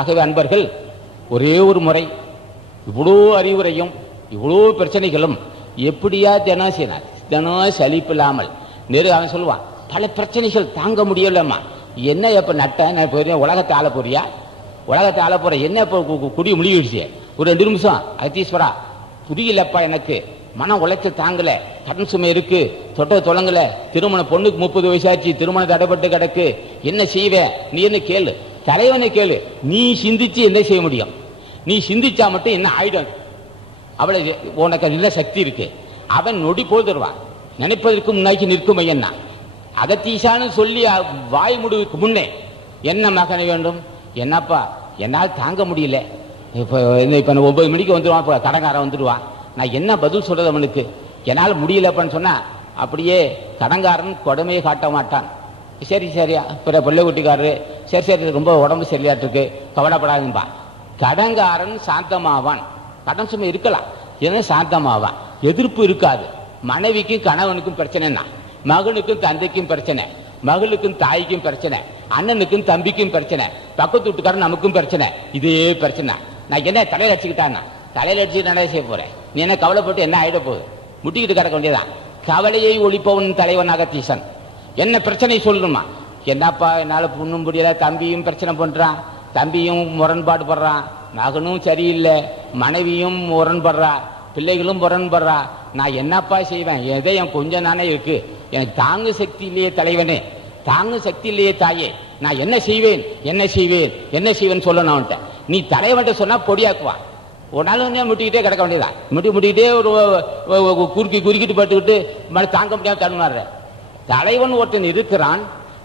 ஆகவே அன்பர்கள், ஒரே ஒரு முறை இவ்வளோ அறிவுரையும் இவ்வளோ பிரச்சனைகளும் எப்படியா தினம் செய்யணும், தினம் சலிப்பில்லாமல் அவன் சொல்லுவான், பல பிரச்சனைகள் தாங்க முடியலம்மா. என்ன எப்போ நட்ட நான் போயிருந்தேன், உலகத்தை ஆள போறியா, உலகத்தை ஆள போற என்ன இப்போ குடி முழுகிடுச்சு, ஒரு 2 நிமிஷம் அகத்தீஸ்வரா புரியலப்பா, எனக்கு மனம் உழைச்சு தாங்கல, கடன் சுமை இருக்கு, தொட்ட தொடங்கல, திருமணம் பொண்ணுக்கு 30 வயசாச்சு, திருமணம் தடைப்பட்டு கிடக்கு, என்ன செய்வேன், நீ என்ன கேளு, தலைவனை கேளு, நீ சிந்திச்சு என்ன செய்ய முடியும், நீ சிந்திச்சா மட்டும் என்ன ஆயிடும், அவளை உனக்கு நல்ல சக்தி இருக்கு, அவன் நொடி போதுருவான், நினைப்பதற்கு முன்னாக்கி நிற்கும் என்ன அகத்தீசான்னு சொல்லி வாய் முடிவுக்கு முன்னே என்ன மகனை வேண்டும், என்னப்பா என்னால் தாங்க முடியல, இப்போ 9 மணிக்கு வந்துடுவான், இப்போ கடங்காரன் வந்துடுவான், நான் என்ன பதில் சொல்றது அவனுக்கு, என்னால் முடியலப்பான்னு சொன்னா அப்படியே கடங்காரன் கொடுமையை காட்ட மாட்டான். சரி சரியா பிற பிள்ளை குட்டிக்காரரு சரி சரி ரொம்ப உடம்பு சரியாட்டு இருக்கு கவலைப்படாதும்பா. கடங்காரன் சாந்தமாவான், கடன் சுமை இருக்கலாம், ஏன்னா சாந்தமாவான், எதிர்ப்பு இருக்காது. மனைவிக்கும் கணவனுக்கும் பிரச்சனைனா, மகனுக்கும் தந்தைக்கும் பிரச்சனை, மகளுக்கும் தாய்க்கும் பிரச்சனை, அண்ணனுக்கும் தம்பிக்கும் பிரச்சனை, பக்கத்து வீட்டுக்காரன் நமக்கும் பிரச்சனை, இதே பிரச்சனை. நான் என்ன தலையில் அடிச்சுக்கிட்டான்னா, தலையில் அடிச்சு என்ன செய்ய போறேன், நீ என்ன கவலைப்பட்டு என்ன ஆயிட போகுது, முட்டிக்கிட்டு கிடக்க வேண்டியதான். கவலையை ஒழிப்பவன் தலைவன் அகத்தீசன். என்ன பிரச்சனை சொல்லணுமா, என்னப்பா என்னால் புண்ணும் முடியல, தம்பியும் பிரச்சனை பண்றான், தம்பியும் முரண்பாடு படுறான், மகனும் சரியில்லை, மனைவியும் முரண்படுறா, பிள்ளைகளும் முரண்படுறா, நான் என்னப்பா செய்வேன், எதை என் கொஞ்சம் தானே இருக்கு, எனக்கு தாங்கு சக்தி இல்லையே தலைவனே, தாங்கு சக்தி இல்லையே தாயே, நான் என்ன செய்வேன் என்ன செய்வேன் என்ன செய்வேன்னு சொல்லணும் அவன்கிட்ட. நீ தலைவன்ட்ட சொன்னா பொடியாக்குவான், ஒரு நாள் முட்டிக்கிட்டே கிடக்க வேண்டியதான், முட்டிக்கிட்டே ஒரு குறுக்கிட்டு பட்டுக்கிட்டு மழை தாங்க முடியாம தடுமாறுற. தலைவன் ஒருத்தன் இருக்கிறான்,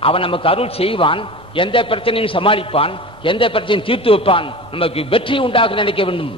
அவன் நமக்கு அருள் செய்வான், எந்த பிரச்சனையும் சமாளிப்பான், எந்த பிரச்சனையும் தீர்த்து வைப்பான், நமக்கு வெற்றி உண்டாக நினைக்க வேண்டும்.